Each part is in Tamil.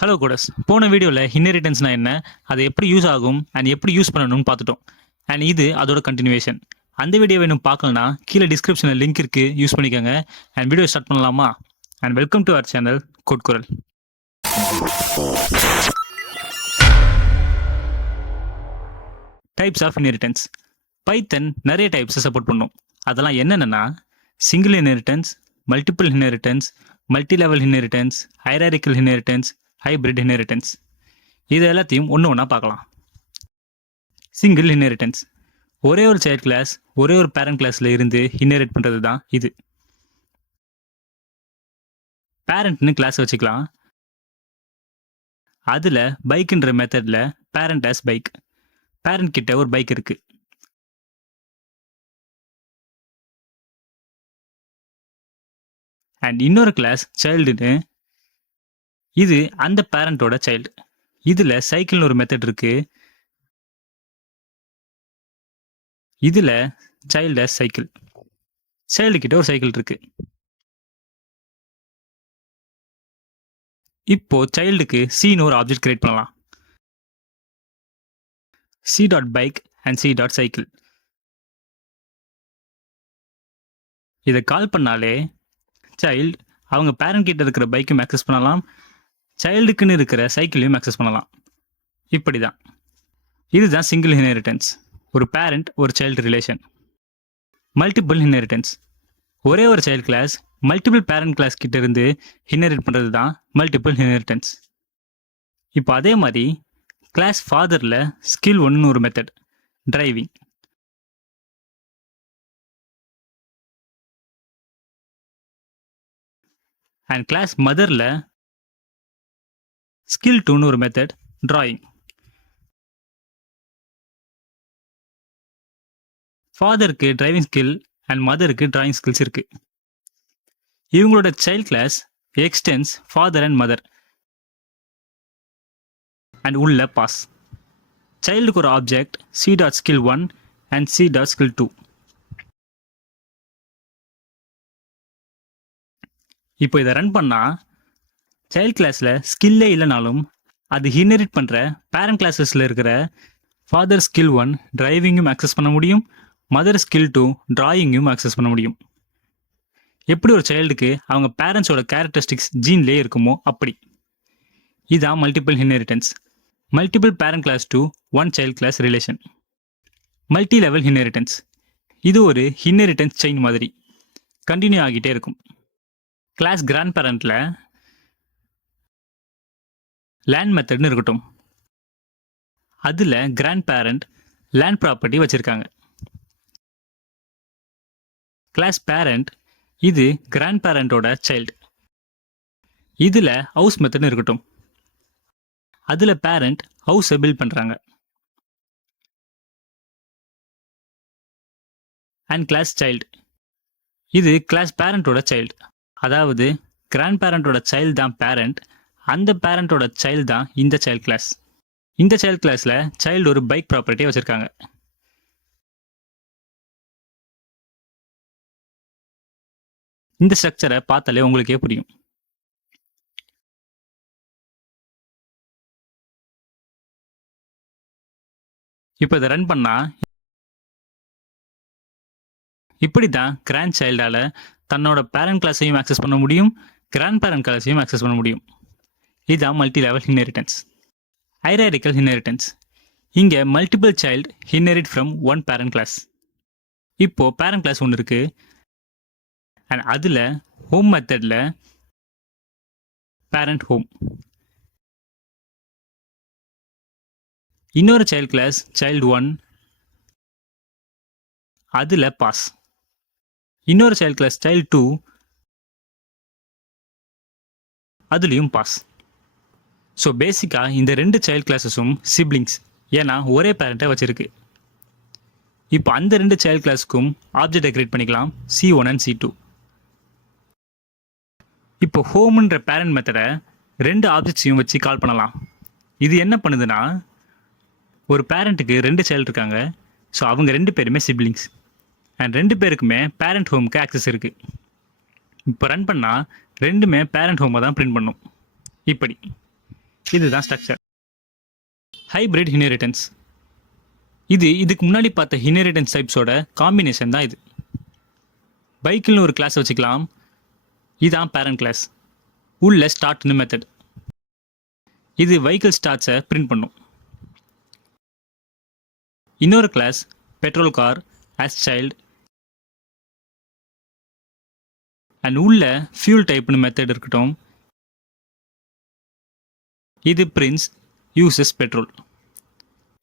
ஹலோ கோடஸ், போன வீடியோவில் இன்ஹெரிட்டன்ஸ்னா என்ன, அது எப்படி யூஸ் ஆகும் அண்ட் எப்படி யூஸ் பண்ணணும்னு பார்த்துட்டோம். அண்ட் இது அதோட கண்டினியூவேஷன். அந்த வீடியோ வேணும் பார்க்கலனா கீழே டிஸ்கிரிப்ஷனில் லிங்க் இருக்கு, யூஸ் பண்ணிக்கோங்க. அண்ட் வீடியோ ஸ்டார்ட் பண்ணலாமா? And welcome to our channel கோட்குரல். Types of inheritance. பைத்தன் நிறைய டைப்ஸை சப்போர்ட் பண்ணும். அதெல்லாம் என்னென்னா single inheritance, multiple inheritance, multi level inheritance, hierarchical inheritance, hybrid inheritance. இது எல்லாத்தையும் ஒன்று ஒன்றா பார்க்கலாம். Single inheritance. ஒரே ஒரு சைல்ட் கிளாஸ் ஒரே ஒரு பேரண்ட் கிளாஸில் இருந்து இன்ஹெரிட் பண்ணுறது தான் இது. பேரண்ட்னு கிளாஸ் வச்சுக்கலாம். அதில் பைக்குன்ற மெத்தடில் பேரண்ட் ஆஸ் பைக். பேரண்ட் கிட்ட ஒரு பைக் இருக்கு. அண்ட் இன்னொரு கிளாஸ் சைல்டுன்னு, இது அந்த பேரண்டோட சைல்டு. இதில் சைக்கிள்னு ஒரு மெத்தட் இருக்கு. இதில் சைல்டு ஆஸ் சைக்கிள். சைல்டு கிட்ட ஒரு சைக்கிள் இருக்கு. இப்போ சைல்டுக்கு சீன்னு ஒரு ஆப்ஜெக்ட் கிரியேட் பண்ணலாம். C dot bike and C dot cycle. இதை கால் பண்ணாலே சைல்டு அவங்க பேரண்ட் கிட்ட இருக்கிற பைக்கும் ஆக்சஸ் பண்ணலாம், சைல்டுக்குன்னு இருக்கிற சைக்கிளையும் ஆக்சஸ் பண்ணலாம். இப்படி தான். இதுதான் சிங்கிள் இன்ஹெரிட்டன்ஸ், ஒரு பேரண்ட் ஒரு சைல்டு ரிலேஷன். Multiple inheritance. ஒரே ஒரு child class multiple parent class கிட்ட இருந்து இன்ஹெரிட் பண்ணுறது தான் மல்டிபிள் இன்ஹெரிட்டன்ஸ். இப்போ அதே மாதிரி கிளாஸ் ஃபாதரில் ஸ்கில் ஒன்றுன்னு ஒரு மெத்தட், டிரைவிங். அண்ட் கிளாஸ் மதரில் ஸ்கில் 2ன்னு ஒரு மெத்தட், டிராயிங். ஃபாதருக்கு டிரைவிங் ஸ்கில் அண்ட் மதருக்கு டிராயிங் ஸ்கில்ஸ் இருக்கு. இவங்களோட child class extends father and mother. And உள்ள பாஸ். சைல்டுக்கு ஒரு object C dot skill 1 and C dot skill 2. இப்போ இதை ரன் பண்ணால் சைல்ட் கிளாஸில் ஸ்கில்லே இல்லைனாலும் அது இன்ஹெரிட் பண்ணுற பேரண்ட் கிளாஸஸில் இருக்கிற ஃபாதர் ஸ்கில் 1 டிரைவிங்கும் ஆக்சஸ் பண்ண முடியும், மதர் ஸ்கில் 2 டிராயிங்கும் ஆக்சஸ் பண்ண முடியும். எப்படி ஒரு சைல்டுக்கு அவங்க பேரண்ட்ஸோட கேரக்டரிஸ்டிக்ஸ் ஜீன்லேயே இருக்குமோ அப்படி. இதுதான் multiple inheritance. Multiple parent class to one child class relation. Multi level inheritance. இது ஒரு இன்ஹெரிட்டன்ஸ் செயின் மாதிரி கண்டினியூ ஆகிட்டே இருக்கும். கிளாஸ் கிராண்ட் பேரண்ட்ல லேண்ட் மெத்தட்னு இருக்கட்டும். அதில் கிராண்ட் பேரண்ட் லேண்ட் ப்ராப்பர்ட்டி வச்சுருக்காங்க. கிளாஸ் பேரண்ட் இது கிராண்ட் பேரண்டோட சைல்டு. இதில் ஹவுஸ் மெத்தட்னு இருக்கட்டும். அதில் பேரண்ட் ஹவுஸை பில்ட் பண்ணுறாங்க. அண்ட் கிளாஸ் சைல்டு இது கிளாஸ் பேரண்டோட சைல்டு. அதாவது கிராண்ட் பேரண்டோட சைல்டு தான் பேரண்ட், அந்த பேரண்டோட சைல்டு தான் இந்த சைல்டு கிளாஸ். இந்த சைல்டு கிளாஸில் சைல்டு ஒரு பைக் ப்ராப்பர்ட்டியை வச்சுருக்காங்க. இந்த ஸ்ட்ரக்சரை பார்த்தாலே உங்களுக்கே புரியும். இப்போ இதை ரன் பண்ணால் இப்படி தான் கிராண்ட் சைல்டால் தன்னோட பேரண்ட் கிளாஸையும் ஆக்சஸ் பண்ண முடியும், கிராண்ட் பேரண்ட் கிளாஸையும் ஆக்சஸ் பண்ண முடியும். இதுதான் multi level inheritance. Hierarchical inheritance. இங்கே multiple child inherit from one parent class. இப்போது பேரண்ட் கிளாஸ் ஒன்று இருக்குது. அண்ட் அதில் ஹோம் மெத்தடில் பேரண்ட் ஹோம். இன்னொரு சைல்டு கிளாஸ் சைல்டு 1, அதில் பாஸ். இன்னொரு சைல்டு கிளாஸ் சைல்டு 2, அதுலேயும் பாஸ். ஸோ பேசிக்காக இந்த ரெண்டு சைல்டு கிளாஸஸும் சிப்ளிங்ஸ், ஏன்னா ஒரே பேரண்ட்டை வச்சுருக்கு. இப்போ அந்த ரெண்டு சைல்டு கிளாஸுக்கும் ஆப்ஜெக்டை கிரியேட் பண்ணிக்கலாம், C1 அண்ட் C2. இப்போ ஹோம்ன்ற பேரண்ட் மெத்தடை ரெண்டு ஆப்ஜெக்ட்ஸையும் வச்சு கால் பண்ணலாம். இது என்ன பண்ணுதுன்னா, ஒரு பேரண்ட்டுக்கு ரெண்டு சைல்டு இருக்காங்க. ஸோ அவங்க ரெண்டு பேருமே சிப்ளிங்ஸ். அண்ட் ரெண்டு பேருக்குமே பேரண்ட் ஹோமுக்கு ஆக்சஸ் இருக்குது. இப்போ ரன் பண்ணால் ரெண்டுமே பேரண்ட் ஹோமை தான் பிரிண்ட் பண்ணும். இப்படி இதுதான் ஸ்ட்ரக்சர். Hybrid inheritance. இதுக்கு முன்னாடி பார்த்த இன்ஹெரிட்டன்ஸ் டைப்ஸோட காம்பினேஷன் தான் இது. பைக்கிள்னு ஒரு கிளாஸ் வச்சுக்கலாம். இதான் பேரண்ட் கிளாஸ். உள்ள ஸ்டார்ட்னு மெத்தட். இது வெஹிக்கிள் ஸ்டார்ட்ஸை பிரிண்ட் பண்ணும். இன்னொரு class petrol car as child and உள்ள ஃபியூல் டைப்னு மெத்தட் இருக்கட்டும். இது பிரின்ஸ் யூசஸ் பெட்ரோல்.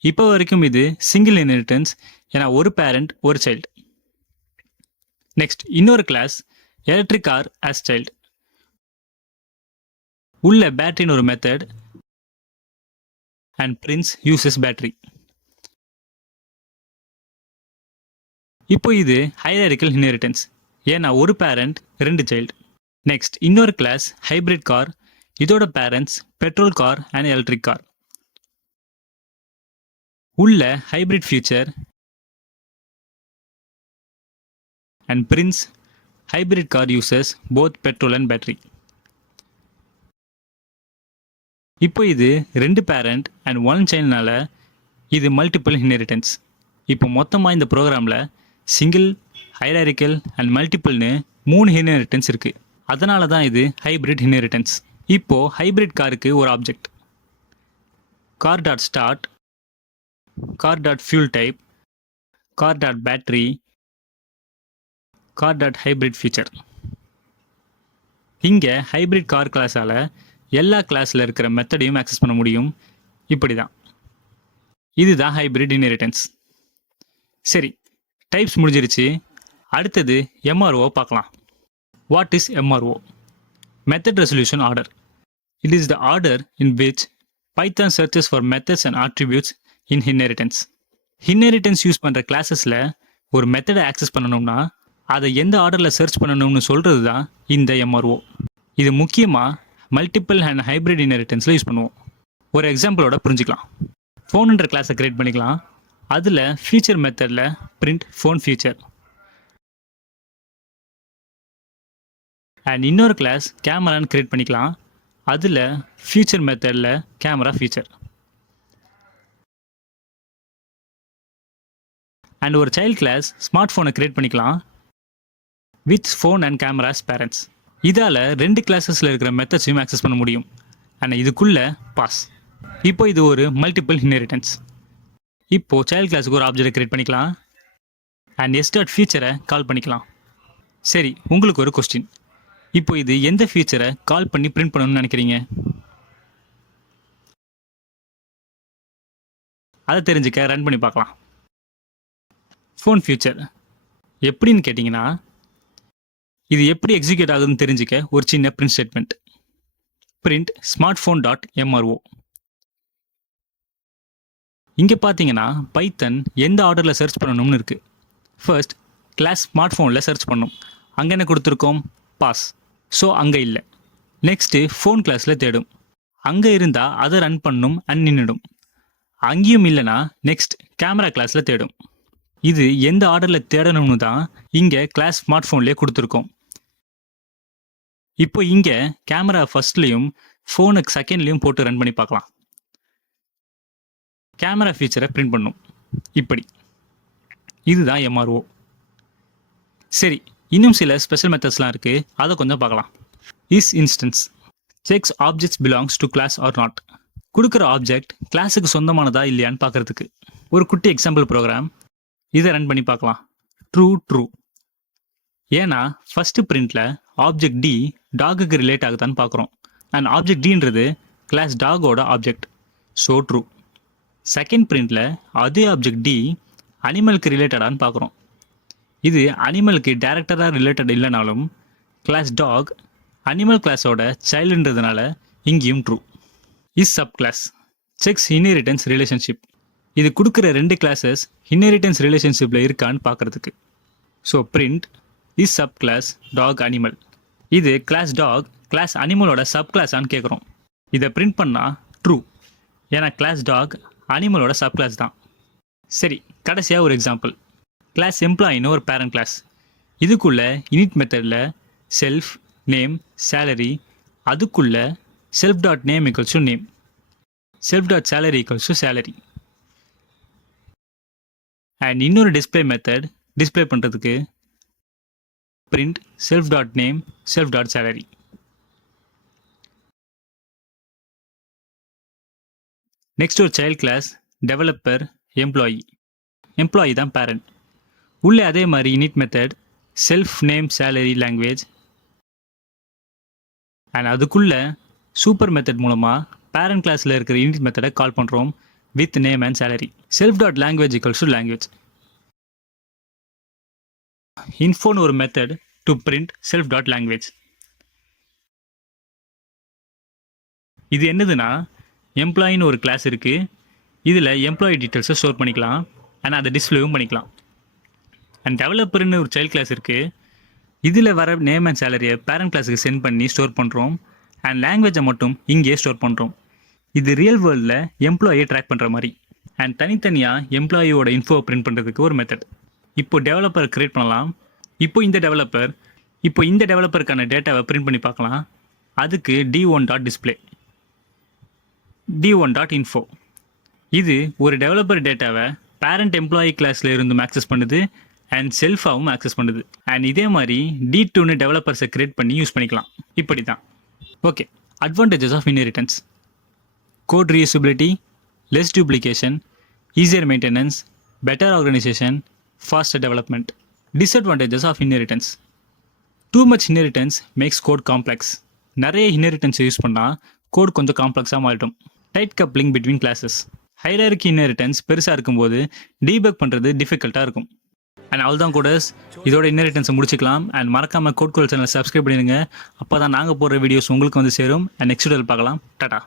இப்போ வரைக்கும் இது சிங்கிள் இன்ஹெரிட்டன்ஸ், ஏன்னா ஒரு பேரண்ட் ஒரு சைல்டு. நெக்ஸ்ட் இன்னொரு class electric car as child. உள்ள பேட்டரின்னு ஒரு method and prints uses battery. இப்போ இது ஹைரார்கிக்கல் இன்ஹெரிட்டன்ஸ், ஏன்னா ஒரு பேரண்ட் ரெண்டு சைல்டு. நெக்ஸ்ட் இன்னொரு கிளாஸ் ஹைபிரிட் கார். இதோட parents petrol car and electric car. உள்ள hybrid feature and prints hybrid car uses both petrol and battery. இப்போ இது ரெண்டு பேரண்ட் அண்ட் ஒன் சைல்ட்னால இது மல்டிபிள் இன்ஹெரிட்டன்ஸ். இப்போ மொத்தமாக இந்த ப்ரோக்ராமில் சிங்கிள், ஹைரார்கிக்கல் அண்ட் மல்டிபிள்னு 3 இன்ஹெரிட்டன்ஸ் இருக்குது. அதனால தான் இது ஹைபிரிட் இன்ஹெரிட்டன்ஸ். இப்போது ஹைபிரிட் காருக்கு ஒரு object car dot start, car dot fuel type, car dot battery, car dot hybrid future. இங்கே ஹைபிரிட் கார் கிளாஸால் எல்லா கிளாஸில் இருக்கிற மெத்தடையும் ஆக்சஸ் பண்ண முடியும். இப்படி தான். இதுதான் ஹைபிரிட் இன்ஹெரிட்டன்ஸ். சரி, டைப்ஸ் முடிஞ்சிருச்சு. அடுத்தது எம்ஆர்ஓ பார்க்கலாம். What is MRO? Method resolution order. It is the order in which Python searches for methods and attributes in inheritance. Inheritance use பண்ணுற கிளாஸஸில் ஒரு மெத்தடை ஆக்சஸ் பண்ணணும்னா அதை எந்த ஆர்டரில் சர்ச் பண்ணணும்னு சொல்கிறது தான் இந்த எம்ஆர்ஓ. இது முக்கியமாக மல்டிபிள் அண்ட் ஹைபிரிட் இன்ஹெரிட்டன்ஸில் யூஸ் பண்ணுவோம். ஒரு எக்ஸாம்பிளோட புரிஞ்சுக்கலாம். ஃபோனுன்ற கிளாஸை கிரியேட் பண்ணிக்கலாம். அதில் ஃபீச்சர் மெத்தடில் பிரிண்ட் ஃபோன் ஃபீச்சர். அண்ட் இன்னொரு கிளாஸ் கேமரான்னு கிரியேட் பண்ணிக்கலாம். அதில் ஃபீச்சர் மெத்தடில் கேமரா ஃபீச்சர். அண்ட் ஒரு சைல்ட் கிளாஸ் ஸ்மார்ட் ஃபோனை கிரியேட் பண்ணிக்கலாம் with phone and cameras parents. இதால் ரெண்டு கிளாஸஸில் இருக்கிற மெத்தட்ஸையும் ஆக்சஸ் பண்ண முடியும். ஆனால் இதுக்குள்ளே பாஸ். இப்போ இது ஒரு மல்டிபிள் இன்ஹெரிட்டன்ஸ். இப்போது சைல்ட் கிளாஸுக்கு ஒரு ஆப்ஜெக்டை கிரியேட் பண்ணிக்கலாம் அண்ட் எஸ் டாட் ஃபீச்சரை கால் பண்ணிக்கலாம். சரி, உங்களுக்கு ஒரு கொஸ்டின். இப்போ இது எந்த ஃபீச்சரை கால் பண்ணி பிரிண்ட் பண்ணணும்னு நினைக்கிறீங்க? அதை தெரிஞ்சுக்க ரன் பண்ணி பார்க்கலாம். ஃபோன் ஃபியூச்சர் எப்படின்னு கேட்டிங்கன்னா, இது எப்படி எக்ஸிக்யூட் ஆகுதுன்னு தெரிஞ்சுக்க ஒரு சின்ன print statement. Print smart phone dot MRO. இங்கே பார்த்தீங்கன்னா பைத்தன் எந்த ஆர்டரில் சர்ச் பண்ணணும்னு இருக்குது. ஃபர்ஸ்ட் கிளாஸ் ஸ்மார்ட் ஃபோனில் சர்ச் பண்ணணும். அங்கே என்ன கொடுத்துருக்கோம்? பாஸ். ஸோ அங்கே இல்லை. நெக்ஸ்ட்டு ஃபோன் கிளாஸில் தேடும். அங்கே இருந்தால் அதை ரன் பண்ணணும் அண்ட் நின்றுடும். அங்கேயும் இல்லைனா நெக்ஸ்ட் கேமரா கிளாஸில் தேடும். இது எந்த ஆர்டரில் தேடணும்னு தான் இங்கே கிளாஸ் ஸ்மார்ட் ஃபோன்லேயே கொடுத்துருக்கோம். இப்போ இங்கே கேமரா ஃபர்ஸ்ட்லேயும் ஃபோனுக்கு செகண்ட்லேயும் போட்டு ரன் பண்ணி பார்க்கலாம். கேமரா ஃபீச்சரை பிரிண்ட் பண்ணும். இப்படி. இதுதான் எம்ஆர்ஓ. சரி, இன்னும் சில ஸ்பெஷல் மெத்தட்ஸ்லாம் இருக்குது. அதை கொஞ்சம் பார்க்கலாம். Is instance checks objects belongs to class or not. கொடுக்குற ஆப்ஜெக்ட் கிளாஸுக்கு சொந்தமானதா இல்லையான்னு பார்க்குறதுக்கு ஒரு குட்டி எக்ஸாம்பிள் ப்ரோக்ராம். இதை ரன் பண்ணி பார்க்கலாம். True true. ஏன்னா ஃபஸ்ட்டு பிரிண்டில் ஆப்ஜெக்ட் டி டாகுக்கு ரிலேட் ஆகுதான்னு பார்க்குறோம். அண்ட் ஆப்ஜெக்ட் டின்றது கிளாஸ் டாகோட ஆப்ஜெக்ட். So true. செகண்ட் பிரிண்டில் அதே ஆப்ஜெக்ட் டி அனிமலுக்கு ரிலேட்டடான்னு பார்க்குறோம். இது அனிமலுக்கு டேரக்டராக ரிலேட்டட் இல்லைனாலும் கிளாஸ் டாக் அனிமல் கிளாஸோட சைல்டுன்றதுனால இங்கேயும் true. Is sub class checks inheritance relationship. இது கொடுக்குற ரெண்டு கிளாஸஸ் இன்ஹெரிட்டன்ஸ் ரிலேஷன்ஷிப்பில் இருக்கான்னு பார்க்குறதுக்கு. So print is sub class dog animal. இது கிளாஸ் டாக் கிளாஸ் அனிமலோட சப் கிளாஸான்னு கேட்குறோம். இதை பிரிண்ட் பண்ணால் ட்ரூ, ஏன்னா கிளாஸ் டாக் அனிமலோட சப் கிளாஸ் தான். சரி, கடைசியாக ஒரு எக்ஸாம்பிள். கிளாஸ் எம்ப்ளாயின்னு ஒரு பேரண்ட் கிளாஸ். இதுக்குள்ளே இனிட் மெத்தடில் செல்ஃப் நேம் சேலரி, அதுக்குள்ளே self dot name equals to name. Self dot salary equals to salary. And இன்னொரு டிஸ்பிளே மெத்தட் டிஸ்பிளே பண்ணுறதுக்கு print self dot name self dot salary. Next ஒரு child class developer employee. Employee தான் பேரண்ட். உள்ளே அதே மாதிரி init method self name salary language. And அதுக்குள்ள சூப்பர் மெத்தட் மூலமாக பேரண்ட் கிளாஸில் இருக்கிற இனிட் மெத்தடை கால் பண்ணுறோம் with name and salary. Self dot language equals to language. இன்ஃபோன்னு ஒரு method to print self dot language. இது என்னதுன்னா எம்ப்ளாயின்னு ஒரு கிளாஸ் இருக்குது. இதில் எம்ப்ளாயி டீட்டெயில்ஸை ஸ்டோர் பண்ணிக்கலாம் அண்ட் அதை டிஸ்பிளேவும் பண்ணிக்கலாம். அண்ட் டெவலப்பர்னு ஒரு சைல்ட் கிளாஸ் இருக்குது. இதில் வர நேம் அண்ட் சேலரியை பேரண்ட் கிளாஸுக்கு சென்ட் பண்ணி ஸ்டோர் பண்ணுறோம் அண்ட் லாங்குவேஜை மட்டும் இங்கேயே ஸ்டோர் பண்ணுறோம். இது ரியல் வேர்ல்டில் எம்ப்ளாயியை ட்ராக் பண்ணுற மாதிரி. அண்ட் தனித்தனியாக எம்ப்ளாயியோட இன்ஃபோவை பிரிண்ட் பண்ணுறதுக்கு ஒரு மெத்தட். இப்போ டெவலப்பர் க்ரியேட் பண்ணலாம். இப்போ இந்த டெவலப்பருக்கான டேட்டாவை பிரிண்ட் பண்ணி பார்க்கலாம். அதுக்கு d1.display d1.info. இது ஒரு டெவலப்பர் டேட்டாவை பேரண்ட் எம்ப்ளாயி கிளாஸில் இருந்தும் ஆக்சஸ் பண்ணுது அண்ட் செல்ஃபாகவும் ஆக்சஸ் பண்ணுது. அண்ட் இதே மாதிரி D2ன்னு டெவலப்பர்ஸை கிரியேட் பண்ணி யூஸ் பண்ணிக்கலாம். இப்படி தான். Okay, advantages of inheritance: code reusability, less duplication, easier maintenance, better organisation, faster development. Disadvantages of inheritance: too much inheritance makes code complex. நிறைய inheritance யூஸ் பண்ணால் கோட் கொஞ்சம் காம்ப்ளெக்ஸாக மாறிடும். Tight coupling between classes: hierarchy inheritance பெருசாக இருக்கும்போது டீபக் பண்ணுறது டிஃபிகல்ட்டாக இருக்கும். அண்ட் அவ்வளோதான் கூட இதோட இன்ஹெரிட்டன்ஸை முடிச்சுக்கலாம். அண்ட் மறக்காமல் கோட் கோல் சேனல் சப்ஸ்கிரைப் பண்ணிடுங்க. அப்போ தான் நாங்கள் போடுற வீடியோஸ் உங்களுக்கு வந்து சேரும். அண்ட் நெக்ஸ்ட் வீடியோவில் பார்க்கலாம். டாடா.